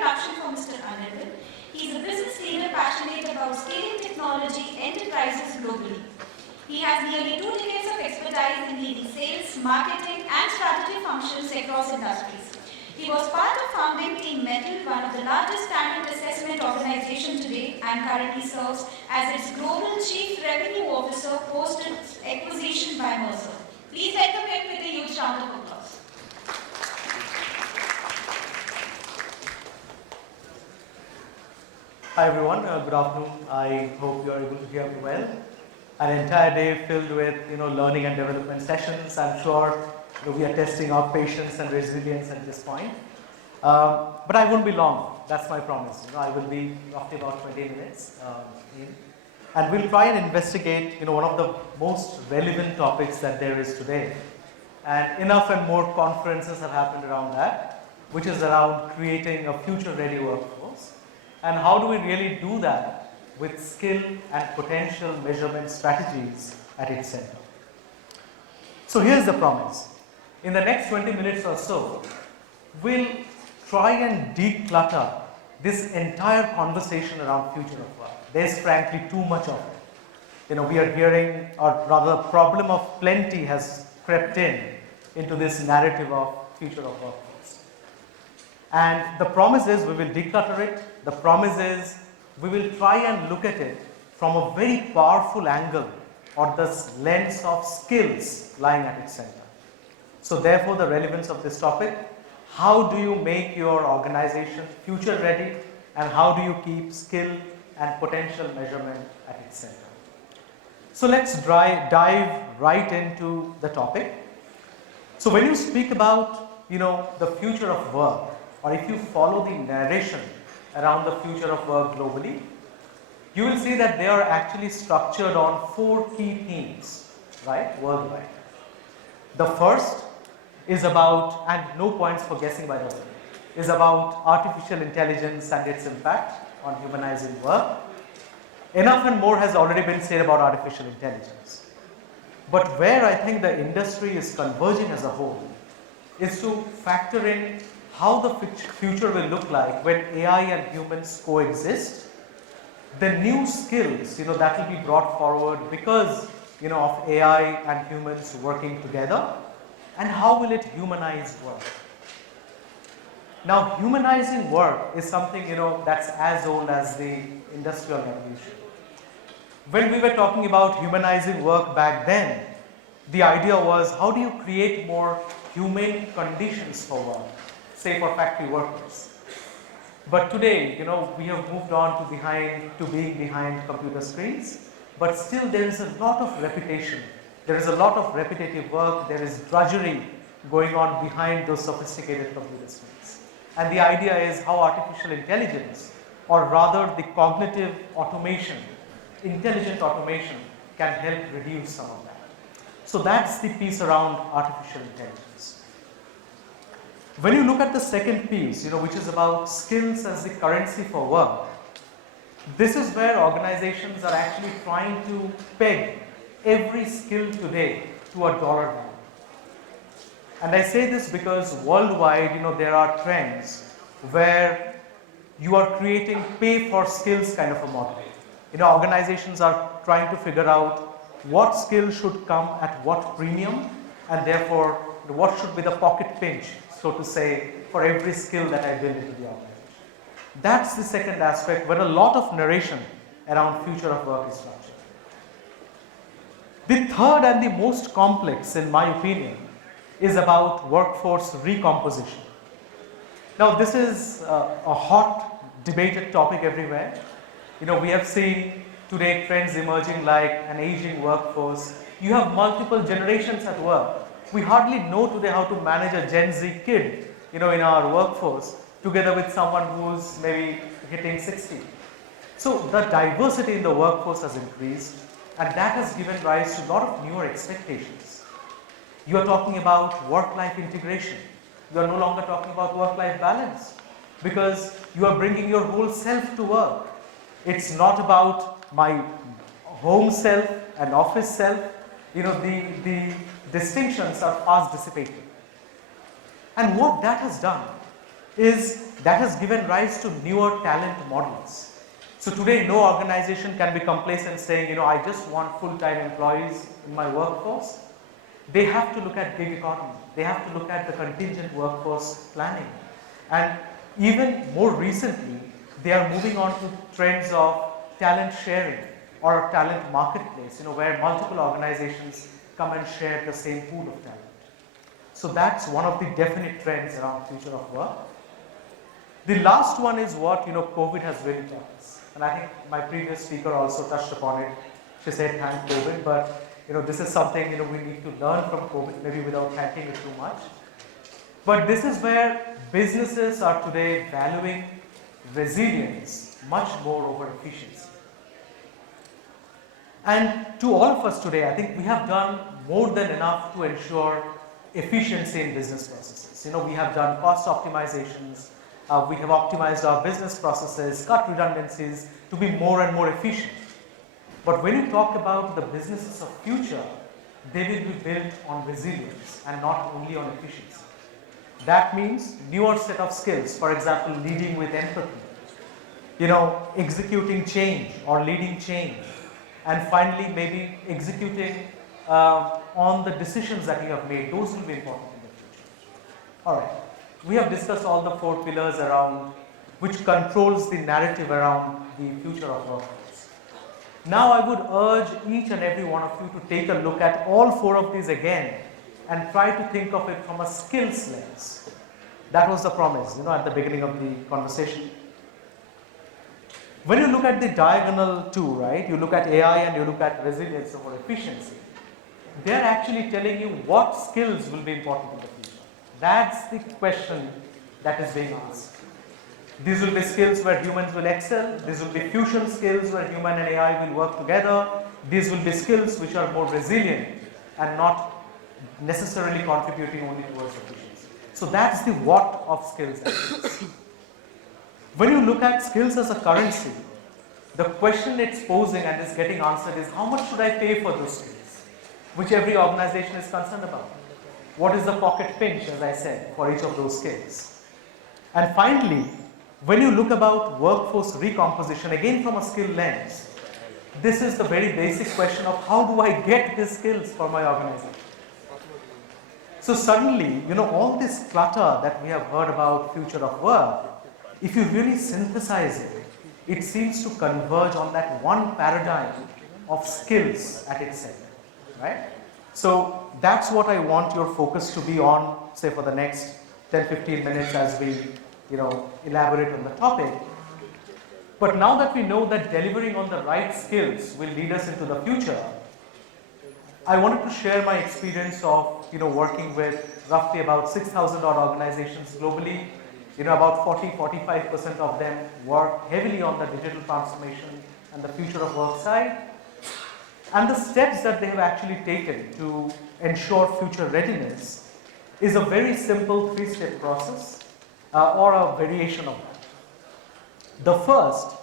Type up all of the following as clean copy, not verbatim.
introduction for Mr. Anirban. He is a business leader passionate about scaling technology enterprises globally. He has nearly 2 decades of expertise in leading sales, marketing, and strategy functions across industries. He was part of founding Team Mettl, one of the largest standard assessment organizations today, and currently serves as its Global Chief Revenue Officer post its acquisition by Mercer. Please welcome him with a huge round of applause. Hi everyone, good afternoon. I hope you are able to hear me well. An entire day filled with learning and development sessions. I'm sure we are testing our patience and resilience at this point. But I won't be long, that's my promise. I will be roughly about 20 minutes in. And we'll try and investigate one of the most relevant topics that there is today. And enough and more conferences have happened around that, which is around creating a future-ready workforce. And how do we really do that with skill and potential measurement strategies at its center? So here's the promise. In the next 20 minutes or so, we'll try and declutter this entire conversation around future of work. There's frankly too much of it. We are hearing, or rather the problem of plenty has crept into this narrative of future of work. And the promise is we will declutter it. The promise is we will try and look at it from a very powerful angle or this lens of skills lying at its center. So therefore the relevance of this topic, how do you make your organization future ready and how do you keep skill and potential measurement at its center? So let's dive right into the topic. So when you speak about the future of work, or if you follow the narration around the future of work globally, you will see that they are actually structured on 4 key themes, right, worldwide. The first is about, and no points for guessing by the way, is about artificial intelligence and its impact on humanizing work. Enough and more has already been said about artificial intelligence. But where I think the industry is converging as a whole is to factor in how the future will look like when AI and humans coexist, the new skills that will be brought forward because of AI and humans working together, and how will it humanize work. Now humanizing work is something that's as old as the Industrial Revolution. When we were talking about humanizing work back then, the idea was how do you create more humane conditions for work, say for factory workers. But today, we have moved on to being behind computer screens, but still there is a lot of repetition. There is a lot of repetitive work, there is drudgery going on behind those sophisticated computer screens. And the idea is how artificial intelligence, or rather the cognitive automation, intelligent automation can help reduce some of that. So that's the piece around artificial intelligence. When you look at the second piece, which is about skills as the currency for work, this is where organizations are actually trying to peg every skill today to a dollar value. And I say this because worldwide, there are trends where you are creating pay for skills kind of a model. Organizations are trying to figure out what skill should come at what premium, and therefore what should be the pocket pinch, so to say, for every skill that I build into the organization. That's the second aspect where a lot of narration around future of work is structured. The third and the most complex, in my opinion, is about workforce recomposition. Now this is a hot debated topic everywhere. We have seen today trends emerging like an aging workforce. You have multiple generations at work. We hardly know today how to manage a Gen Z kid, in our workforce, together with someone who's maybe hitting 60. So the diversity in the workforce has increased, and that has given rise to a lot of newer expectations. You are talking about work-life integration. You are no longer talking about work-life balance because you are bringing your whole self to work. It's not about my home self and office self. The distinctions are fast dissipating. And what that has done is that has given rise to newer talent models. So today, no organization can be complacent saying, I just want full-time employees in my workforce. They have to look at gig economy. They have to look at the contingent workforce planning. And even more recently, they are moving on to trends of talent sharing or a talent marketplace, where multiple organizations come and share the same pool of talent. So that's one of the definite trends around future of work. The last one is what COVID has really taught us. And I think my previous speaker also touched upon it. She said thank COVID, but this is something we need to learn from COVID, maybe without thanking it too much. But this is where businesses are today valuing resilience much more over efficiency. And to all of us today, I think we have done more than enough to ensure efficiency in business processes. We have done cost optimizations, we have optimized our business processes, cut redundancies to be more and more efficient. But when you talk about the businesses of future, they will be built on resilience and not only on efficiency. That means newer set of skills, for example, leading with empathy, executing change or leading change, and finally maybe executing on the decisions that you have made. Those will be important in the future. All right, we have discussed all the 4 pillars around which controls the narrative around the future of workforce. Now I would urge each and every one of you to take a look at all 4 of these again and try to think of it from a skills lens. That was the promise, at the beginning of the conversation. When you look at the diagonal 2, right, you look at AI and you look at resilience over efficiency, they are actually telling you what skills will be important in the future. That's the question that is being asked. These will be skills where humans will excel. These will be fusion skills where human and AI will work together. These will be skills which are more resilient and not necessarily contributing only towards efficiency. So that's the what of skills. When you look at skills as a currency, the question it's posing and is getting answered is how much should I pay for those skills, which every organization is concerned about. What is the pocket pinch, as I said, for each of those skills? And finally, when you look about workforce recomposition, again from a skill lens, this is the very basic question of how do I get these skills for my organization? So suddenly, all this clutter that we have heard about future of work, if you really synthesize it, it seems to converge on that one paradigm of skills at its center, right? So that's what I want your focus to be on, say for the next 10-15 minutes as we elaborate on the topic. But now that we know that delivering on the right skills will lead us into the future, I wanted to share my experience of working with roughly about 6,000 odd organizations globally. About 40-45% of them work heavily on the digital transformation and the future of work side. And the steps that they have actually taken to ensure future readiness is a very simple 3-step process or a variation of that. The first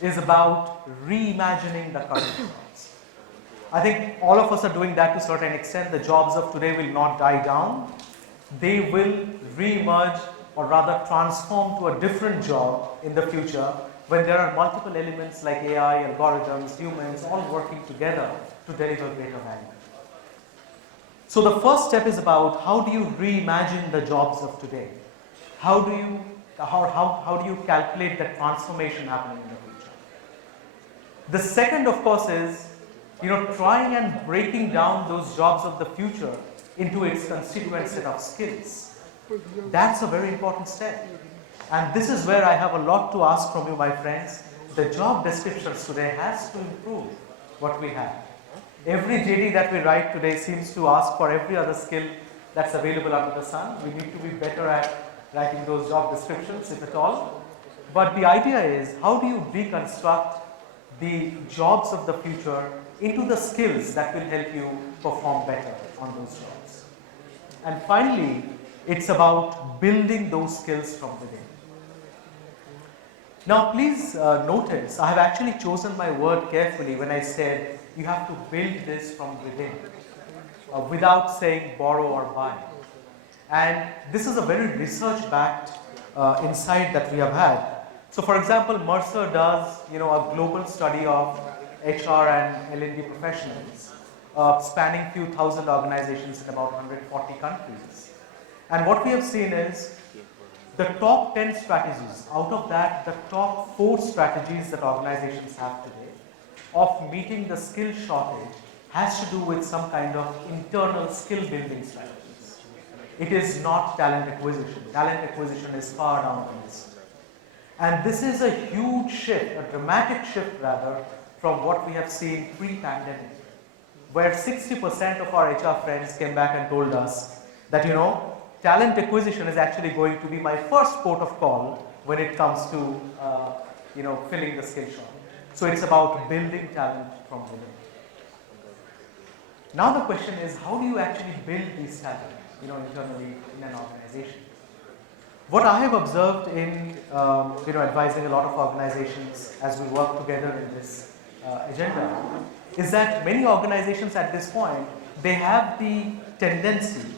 is about reimagining the current jobs. I think all of us are doing that to a certain extent. The jobs of today will not die down. They will re-emerge or rather transform to a different job in the future when there are multiple elements like AI, algorithms, humans all working together to deliver greater value. So the first step is about how do you reimagine the jobs of today? How do you calculate that transformation happening in the future? The second, of course, is trying and breaking down those jobs of the future into its constituent set of skills. That's a very important step. And this is where I have a lot to ask from you, my friends. The job descriptions today has to improve what we have. Every JD that we write today seems to ask for every other skill that's available under the sun. We need to be better at writing those job descriptions, if at all. But the idea is, how do you reconstruct the jobs of the future into the skills that will help you perform better on those jobs? And finally, it's about building those skills from within. Now, please notice, I have actually chosen my word carefully when I said you have to build this from within, without saying borrow or buy. And this is a very research-backed insight that we have had. So for example, Mercer does a global study of HR and L&D professionals spanning few thousand organizations in about 140 countries. And what we have seen is the top 10 strategies, out of that, the top 4 strategies that organizations have today of meeting the skill shortage has to do with some kind of internal skill building strategies. It is not talent acquisition. Talent acquisition is far down the list. And this is a huge shift, a dramatic shift rather, from what we have seen pre-pandemic, where 60% of our HR friends came back and told us that, talent acquisition is actually going to be my first port of call when it comes to, filling the skill shortage. So it's about building talent from within. Now the question is, how do you actually build these talent, internally in an organization? What I have observed in, advising a lot of organizations as we work together in this agenda, is that many organizations at this point, they have the tendency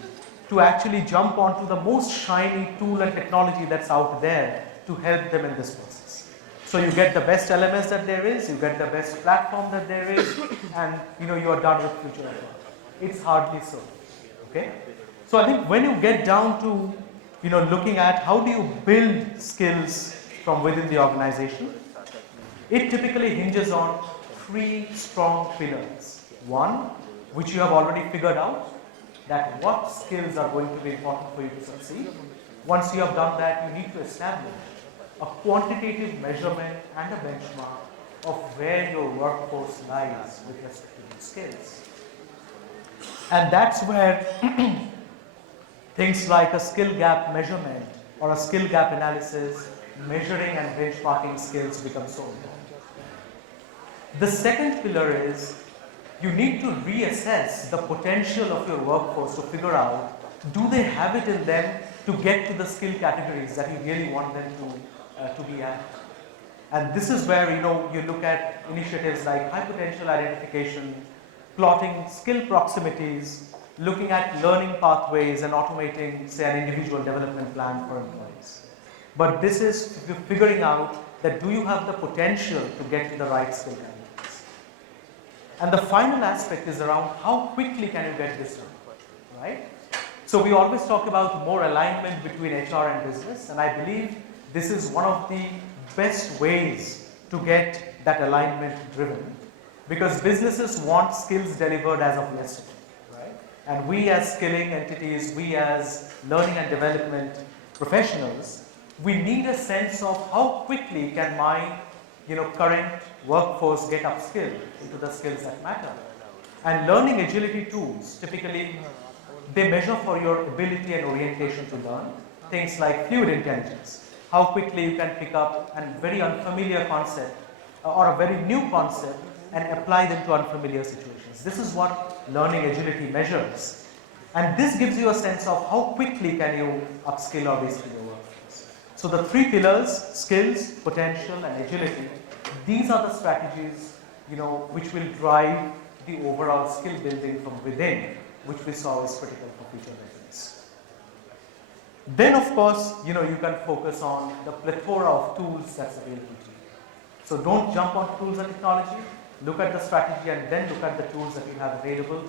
to actually jump onto the most shiny tool and technology that's out there to help them in this process. So you get the best LMS that there is, you get the best platform that there is, and you are done with future effort. It's hardly so. Okay? So I think when you get down to looking at how do you build skills from within the organization, it typically hinges on 3 strong pillars. One, which you have already figured out, that what skills are going to be important for you to succeed. Once you have done that, you need to establish a quantitative measurement and a benchmark of where your workforce lies with respect to these skills. And that's where things like a skill gap measurement or a skill gap analysis, measuring and benchmarking skills become so important. The second pillar is you need to reassess the potential of your workforce to figure out, do they have it in them to get to the skill categories that you really want them to be at. And this is where you look at initiatives like high potential identification, plotting skill proximities, looking at learning pathways and automating, say, an individual development plan for employees. But this is figuring out that do you have the potential to get to the right skill categories. And the final aspect is around how quickly can you get this done, right? So we always talk about more alignment between HR and business, and I believe this is one of the best ways to get that alignment driven, because businesses want skills delivered as of yesterday, right? And we as skilling entities, we as learning and development professionals, we need a sense of how quickly can my current workforce get upskilled into the skills that matter. And learning agility tools, typically, they measure for your ability and orientation to learn. Things like fluid intelligence, how quickly you can pick up a very unfamiliar concept or a very new concept and apply them to unfamiliar situations. This is what learning agility measures. And this gives you a sense of how quickly can you upskill or reskill your workforce. So the 3 pillars, skills, potential, and agility, these are the strategies, which will drive the overall skill building from within, which we saw is critical for future readiness. Then, of course, you can focus on the plethora of tools that's available to you. So don't jump on tools and technology. Look at the strategy and then look at the tools that you have available.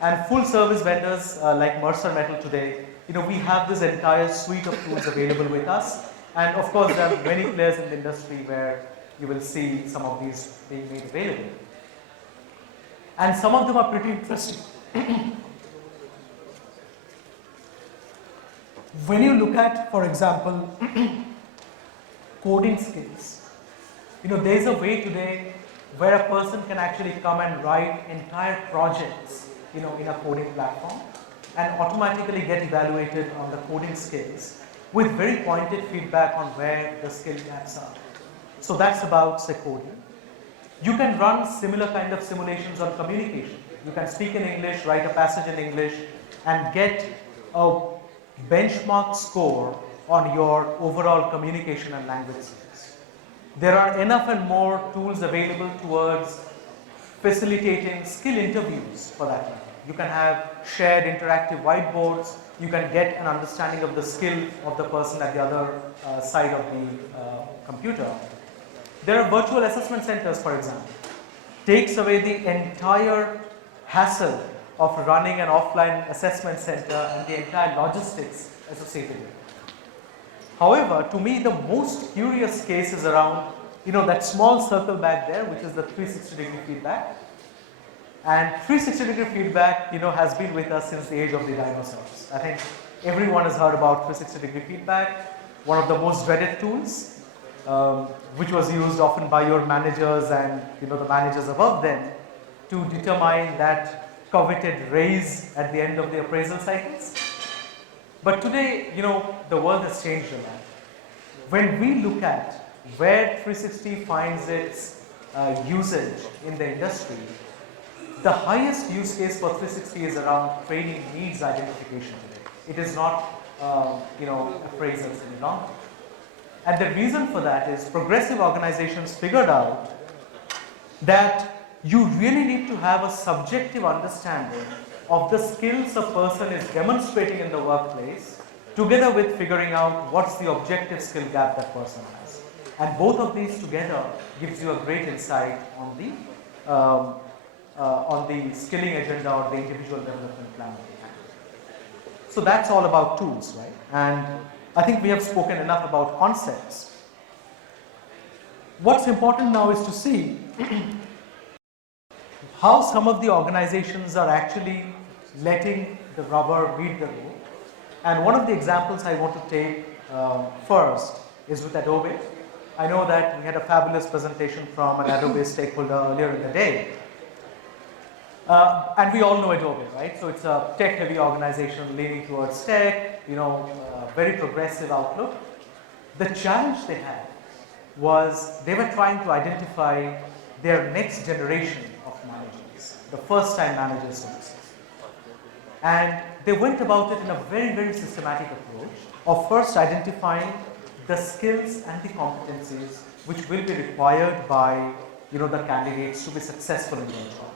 And full service vendors like Mercer Mettl today, we have this entire suite of tools available with us. And of course, there are many players in the industry where you will see some of these being made available. And some of them are pretty interesting. When you look at, for example, coding skills, there is a way today where a person can actually come and write entire projects, in a coding platform and automatically get evaluated on the coding skills with very pointed feedback on where the skill gaps are. So that's about, say, coding. You can run similar kind of simulations on communication. You can speak in English, write a passage in English, and get a benchmark score on your overall communication and language skills. There are enough and more tools available towards facilitating skill interviews for that matter. You can have shared interactive whiteboards you can get an understanding of the skill of the person at the other side of the computer. There are virtual assessment centers, for example. Takes away the entire hassle of running an offline assessment center and the entire logistics associated with it. However, to me, the most curious case is around, that small circle back there, which is the 360-degree feedback. And 360-degree feedback, has been with us since the age of the dinosaurs. I think everyone has heard about 360-degree feedback, one of the most dreaded tools, which was used often by your managers and, the managers above them to determine that coveted raise at the end of the appraisal cycles. But today, the world has changed a lot. When we look at where 360 finds its usage in the industry, the highest use case for 360 is around training needs identification today. It is not, appraisals any longer. And the reason for that is progressive organizations figured out that you really need to have a subjective understanding of the skills a person is demonstrating in the workplace, together with figuring out what's the objective skill gap that person has. And both of these together gives you a great insight on the skilling agenda or the individual development plan that you have. So that's all about tools, right? And I think we have spoken enough about concepts. What's important now is to see how some of the organizations are actually letting the rubber meet the road. And one of the examples I want to take first is with Adobe. I know that we had a fabulous presentation from an Adobe stakeholder earlier in the day. And we all know Adobe, right? So it's a tech-heavy organization leaning towards tech, very progressive outlook. The challenge they had was they were trying to identify their next generation of managers, the first-time managers, so to say. And they went about it in a very, very systematic approach of first identifying the skills and the competencies which will be required by, the candidates to be successful in their job.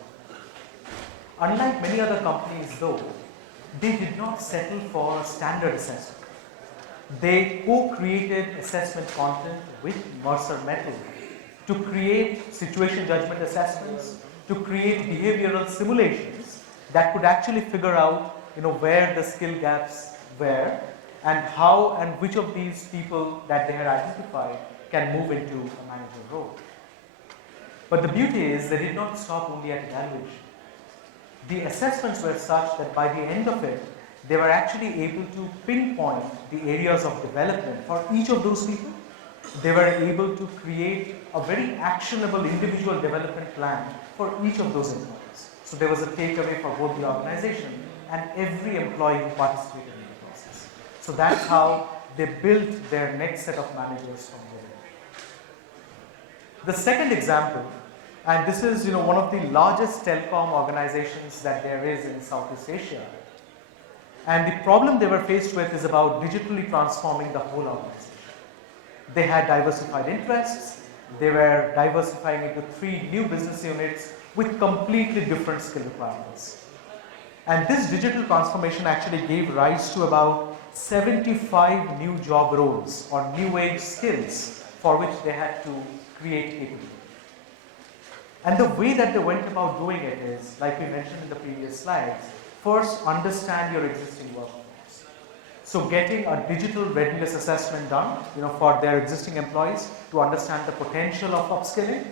Unlike many other companies though, they did not settle for standard assessment. They co-created assessment content with Mercer Mettl to create situation judgment assessments, to create behavioral simulations that could actually figure out where the skill gaps were and how and which of these people that they had identified can move into a manager role. But the beauty is they did not stop only at evaluation. The assessments were such that by the end of it, they were actually able to pinpoint the areas of development for each of those people. They were able to create a very actionable individual development plan for each of those employees. So there was a takeaway for both the organization and every employee who participated in the process. So that's how they built their next set of managers from within. The second example, and this is one of the largest telecom organizations that there is in Southeast Asia. And the problem they were faced with is about digitally transforming the whole organization. They had diversified interests. They were diversifying into 3 new business units with completely different skill requirements. And this digital transformation actually gave rise to about 75 new job roles or new age skills for which they had to create capability. And the way that they went about doing it is, like we mentioned in the previous slides, first understand your existing workforce. So getting a digital readiness assessment done, for their existing employees to understand the potential of upskilling,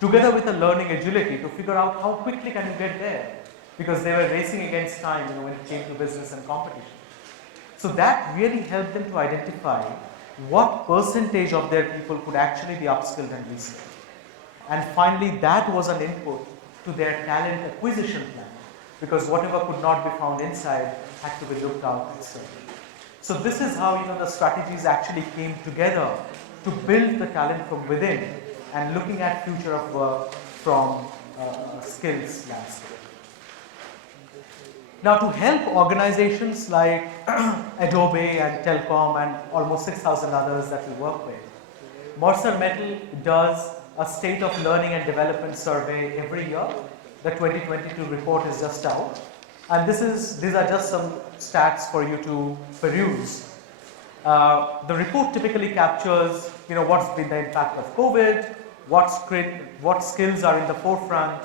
together with a learning agility to figure out how quickly can you get there, because they were racing against time, when it came to business and competition. So that really helped them to identify what percentage of their people could actually be upskilled and reskilled. And finally, that was an input to their talent acquisition plan, because whatever could not be found inside had to be looked out externally. So this is how the strategies actually came together to build the talent from within and looking at future of work from skills landscape. Now, to help organizations like Adobe and Telecom and almost 6,000 others that we work with, Mercer Mettl does a state of learning and development survey every year. The 2022 report is just out. And these are just some stats for you to peruse. The report typically captures, what's been the impact of COVID, what skills are in the forefront,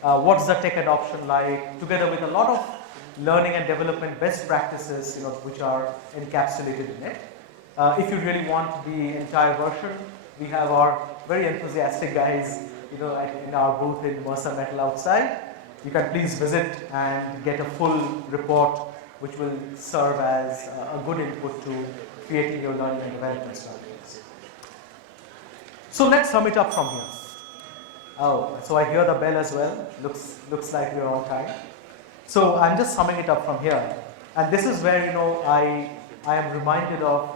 what's the tech adoption like, together with a lot of learning and development best practices, which are encapsulated in it. If you really want the entire version, we have our very enthusiastic guys, in our booth in Mercer Mettl outside. You can please visit and get a full report, which will serve as a good input to creating your learning and development strategies. So let's sum it up from here. Oh, so I hear the bell as well. Looks like we're on time. So I'm just summing it up from here. And this is where, I am reminded of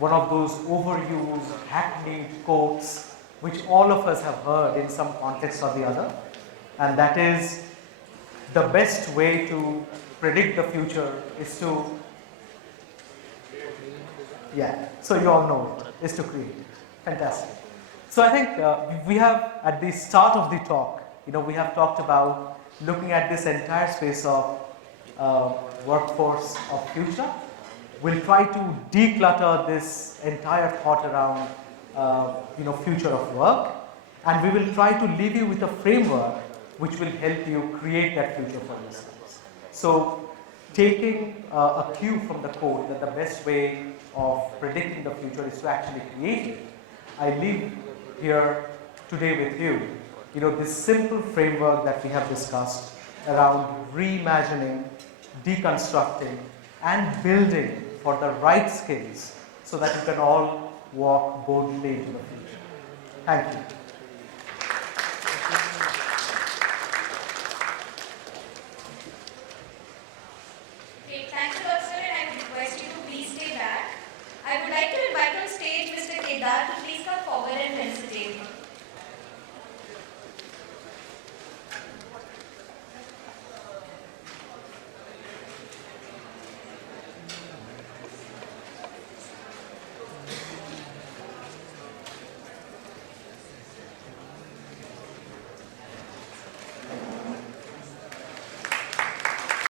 one of those overused, hackneyed quotes which all of us have heard in some context or the other. And that is, the best way to predict the future is to, so you all know it, is to create. Fantastic. So I think we have, at the start of the talk, we have talked about looking at this entire space of workforce of future. We'll try to declutter this entire thought around future of work, and we will try to leave you with a framework which will help you create that future for yourselves. So taking a cue from the quote that the best way of predicting the future is to actually create it, I leave here today with you, this simple framework that we have discussed around reimagining, deconstructing, and building for the right skills so that you can all walk boldly into the future. Thank you. Okay, thanks a lot, sir, and I would request you to please stay back. I would like to invite on stage Mr. Kedar to